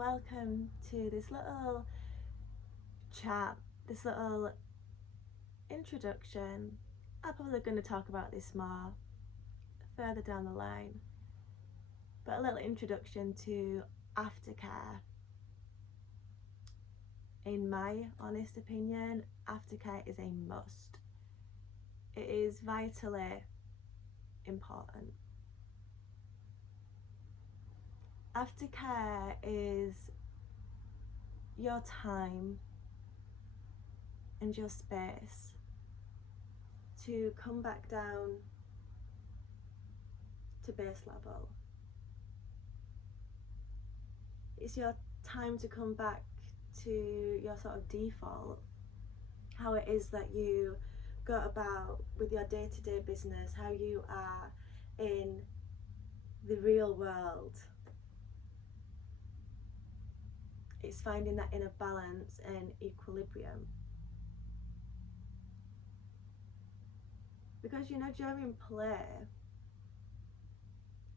welcome to this little chat, this little introduction. I'm probably going to talk about this more further down the line, but a little introduction to aftercare. In my honest opinion, aftercare is a must. It is vitally important. Aftercare is your time and your space to come back down to base level. It's your time to come back to your sort of default, how it is that you go about with your day-to-day business, how you are in the real world. It's finding that inner balance and equilibrium. Because during play,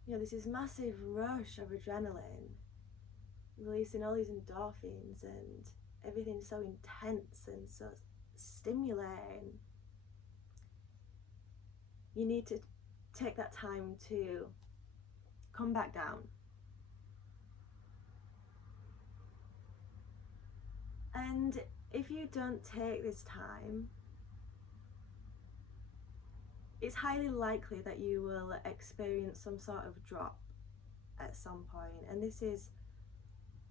there's this massive rush of adrenaline, releasing all these endorphins, and everything's so intense and so stimulating. You need to take that time to come back down. And if you don't take this time, it's highly likely that you will experience some sort of drop at some point. And this is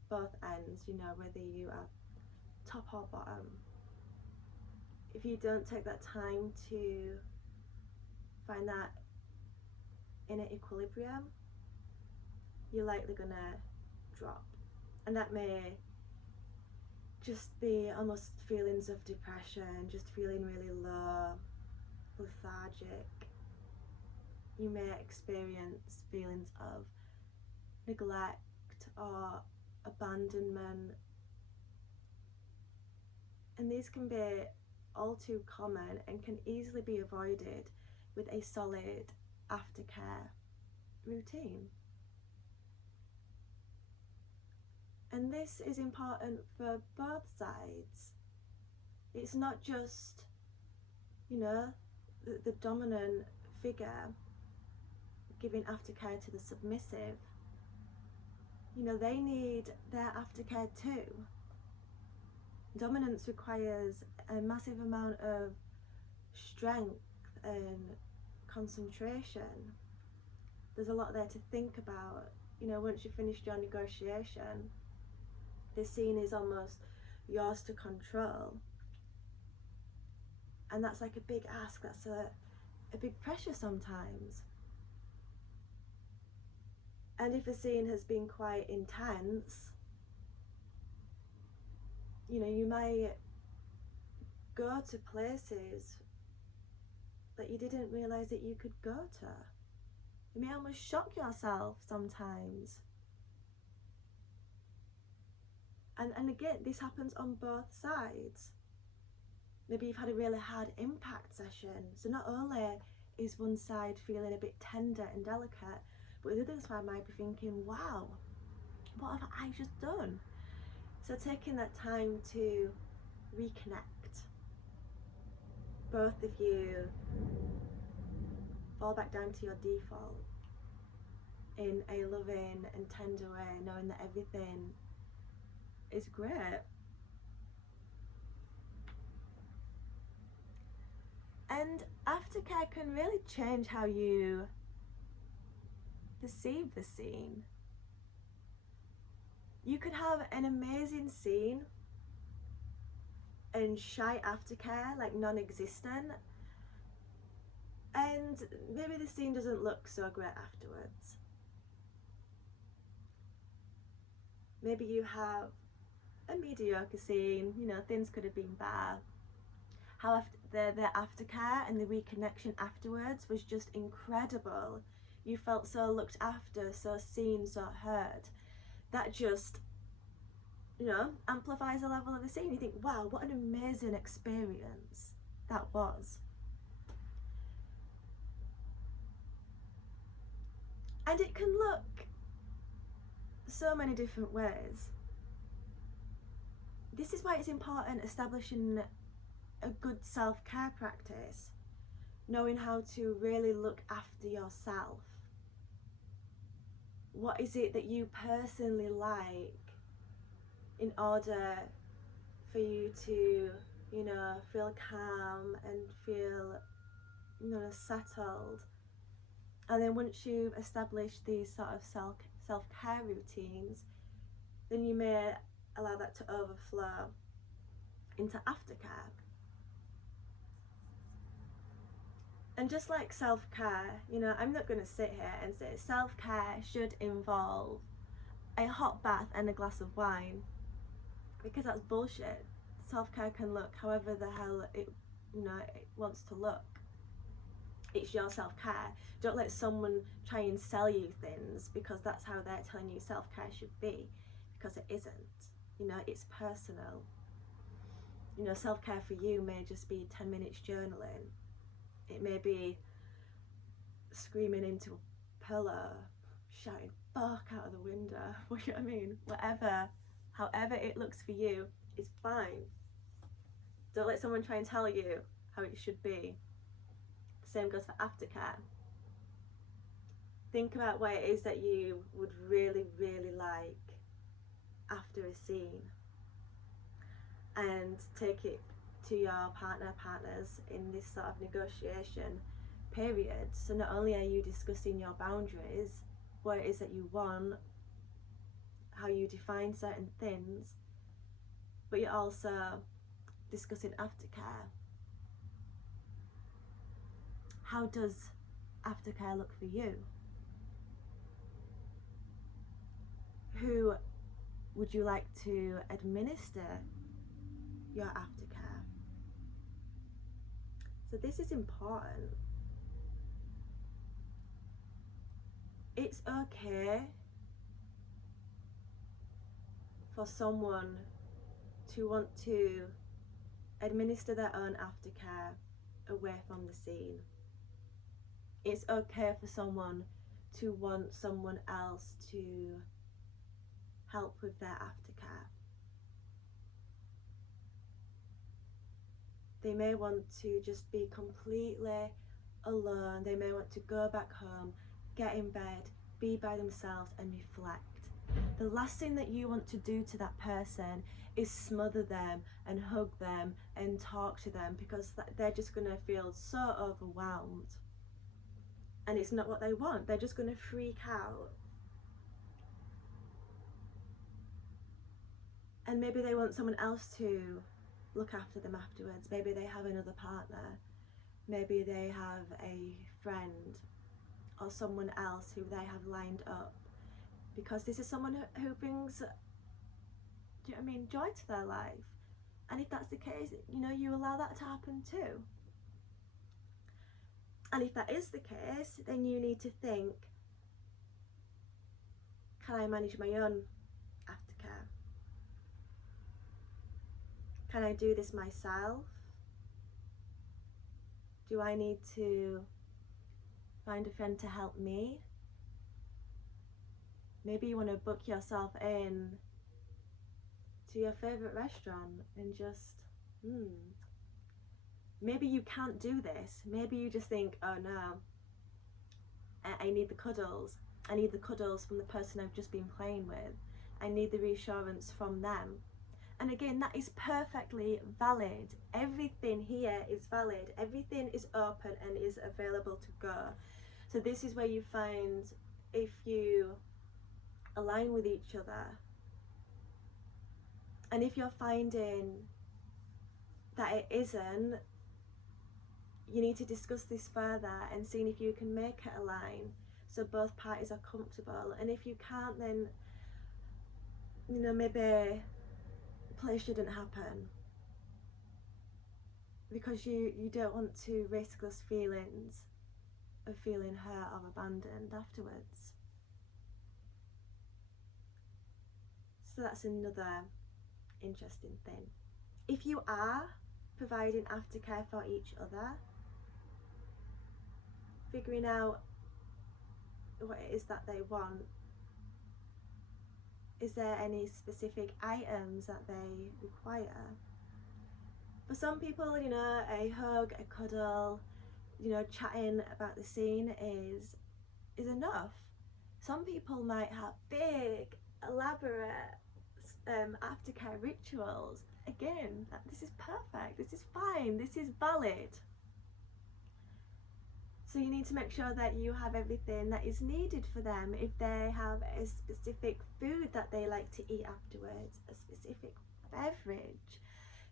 both ends, whether you are top or bottom. If you don't take that time to find that inner equilibrium, you're likely gonna drop. And that may just be almost feelings of depression, just feeling really low, lethargic. You may experience feelings of neglect or abandonment, and these can be all too common and can easily be avoided with a solid aftercare routine. And this is important for both sides. It's not just the dominant figure giving aftercare to the submissive. They need their aftercare too. Dominance requires a massive amount of strength and concentration. There's a lot there to think about. Once you've finished your negotiation, the scene is almost yours to control. And that's like a big ask, that's a big pressure sometimes. And if a scene has been quite intense, you might go to places that you didn't realise that you could go to. You may almost shock yourself sometimes. And again, this happens on both sides. Maybe you've had a really hard impact session, so not only is one side feeling a bit tender and delicate, but the other side might be thinking, wow, what have I just done? So taking that time to reconnect. Both of you fall back down to your default in a loving and tender way, knowing that everything is great. And aftercare can really change how you perceive the scene. You could have an amazing scene and shy aftercare, like non-existent, and maybe the scene doesn't look so great afterwards. Maybe you have a mediocre scene, things could have been bad. However, the aftercare and the reconnection afterwards was just incredible. You felt so looked after, so seen, so heard. That just, amplifies the level of the scene. You think, wow, what an amazing experience that was. And it can look so many different ways. this is why it's important establishing a good self-care practice, knowing how to really look after yourself. What is it that you personally like in order for you to, you know, feel calm and feel, you know, settled? And then once you've established these sort of self-care routines, then you may allow that to overflow into aftercare. And just like self-care, you know, I'm not going to sit here and say self-care should involve a hot bath and a glass of wine, because that's bullshit. Self-care can look however the hell it, you know, it wants to look. It's your self-care. Don't let someone try and sell you things because that's how they're telling you self-care should be, because it isn't. You know, it's personal. You know, self-care for you may just be 10 minutes journaling. It may be screaming into a pillow, shouting fuck out of the window. What do you know what I mean? Whatever, however it looks for you is fine. Don't let someone try and tell you how it should be. The same goes for aftercare. Think about what it is that you would really, really like after a scene, and take it to your partners in this sort of negotiation period. So not only are you discussing your boundaries, what it is that you want, how you define certain things, but you're also discussing aftercare. How does aftercare look for you? Who would you like to administer your aftercare? So this is important. It's okay for someone to want to administer their own aftercare away from the scene. It's okay for someone to want someone else to help with their aftercare. They may want to just be completely alone. They may want to go back home, get in bed, be by themselves and reflect. The last thing that you want to do to that person is smother them and hug them and talk to them, because they're just going to feel so overwhelmed. And it's not what they want. They're just going to freak out. And maybe they want someone else to look after them afterwards. Maybe they have another partner. Maybe they have a friend or someone else who they have lined up, because this is someone who brings, do you know what I mean, joy to their life. And if that's the case, you know, you allow that to happen too. And if that is the case, then you need to think, can I manage my own aftercare? Can I do this myself? Do I need to find a friend to help me? Maybe you want to book yourself in to your favourite restaurant and just, maybe you can't do this. Maybe you just think, oh no, I need the cuddles. I need the cuddles from the person I've just been playing with. I need the reassurance from them. And again, that is perfectly valid. Everything here is valid. Everything is open and is available to go. So this is where you find, if you align with each other, and if you're finding that it isn't, you need to discuss this further and seeing if you can make it align so both parties are comfortable. And if you can't, then, you know, maybe play shouldn't happen, because you don't want to risk those feelings of feeling hurt or abandoned afterwards. So that's another interesting thing. If you are providing aftercare for each other, figuring out what it is that they want Is there any specific items that they require? For some people, you know, a hug, a cuddle, you know, chatting about the scene is enough. Some people might have big, elaborate aftercare rituals. Again, this is perfect, this is fine, this is valid. So you need to make sure that you have everything that is needed for them. If they have a specific food that they like to eat afterwards, a specific beverage,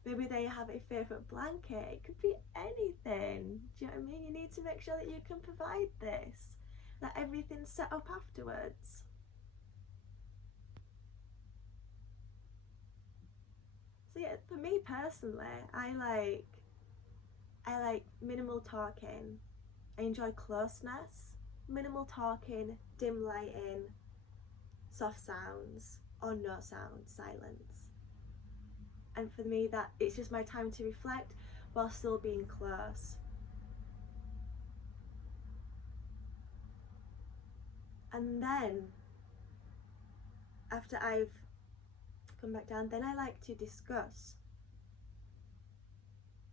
maybe they have a favourite blanket, it could be anything. Do you know what I mean? You need to make sure that you can provide this, that everything's set up afterwards. So yeah, for me personally, I like minimal talking. I enjoy closeness, minimal talking, dim lighting, soft sounds, or no sound, silence. And for me, that it's just my time to reflect while still being close. And then, after I've come back down, then I like to discuss.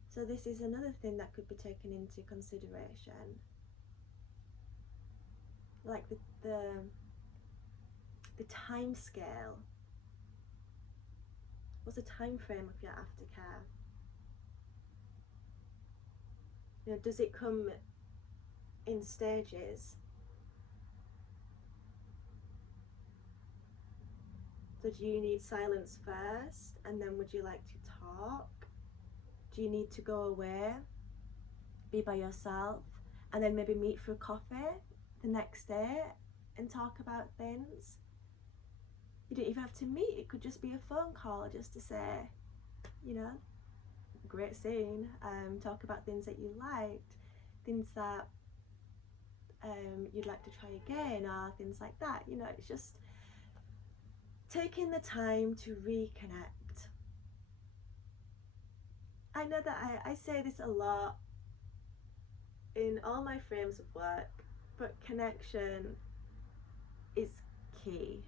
So this is another thing that could be taken into consideration. Like the time scale. What's the time frame of your aftercare? You know, does it come in stages? So do you need silence first, and then would you like to talk? Do you need to go away, be by yourself, and then maybe meet for coffee the next day and talk about things? You don't even have to meet, it could just be a phone call just to say, you know, great scene, talk about things that you liked, things that you'd like to try again, or things like that. You know, it's just taking the time to reconnect. I know that I say this a lot in all my frames of work, but connection is key,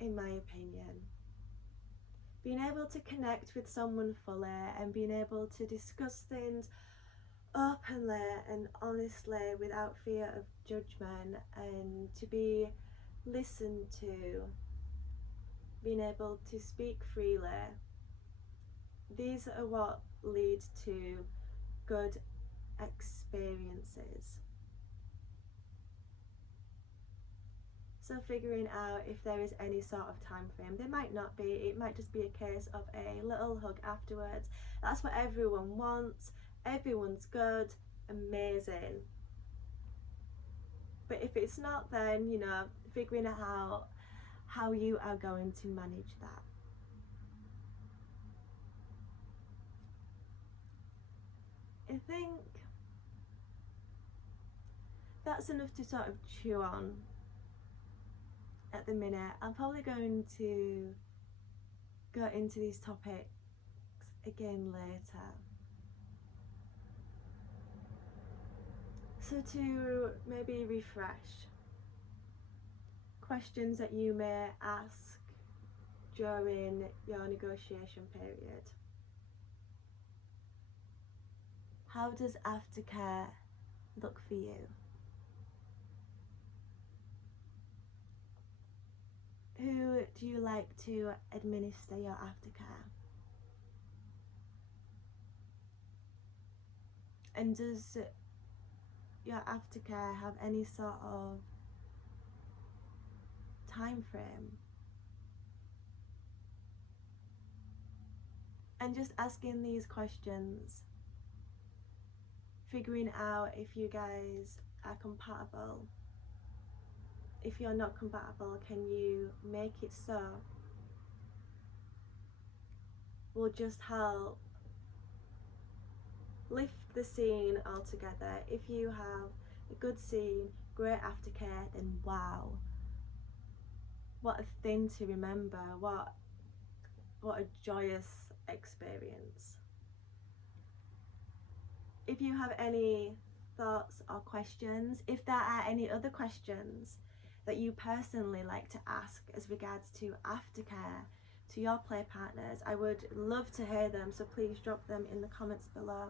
in my opinion. Being able to connect with someone fully and being able to discuss things openly and honestly without fear of judgment, and to be listened to, being able to speak freely, these are what lead to good experiences. So figuring out if there is any sort of time frame. There might not be, it might just be a case of a little hug afterwards. That's what everyone wants, everyone's good, amazing. But if it's not, then, you know, figuring out how you are going to manage that. I think that's enough to sort of chew on at the minute. I'm probably going to go into these topics again later. So to maybe refresh, questions that you may ask during your negotiation period. How does aftercare look for you? Who do you like to administer your aftercare? And does your aftercare have any sort of time frame? And just asking these questions, figuring out if you guys are compatible. If you're not compatible, can you make it so? Will just help lift the scene altogether. If you have a good scene, great aftercare, then wow, what a thing to remember, what a joyous experience. If you have any thoughts or questions, if there are any other questions that you personally like to ask as regards to aftercare to your play partners. I would love to hear them, so please drop them in the comments below.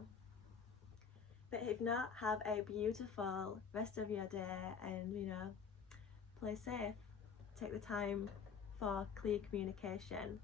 But if not, have a beautiful rest of your day, and play safe. Take the time for clear communication.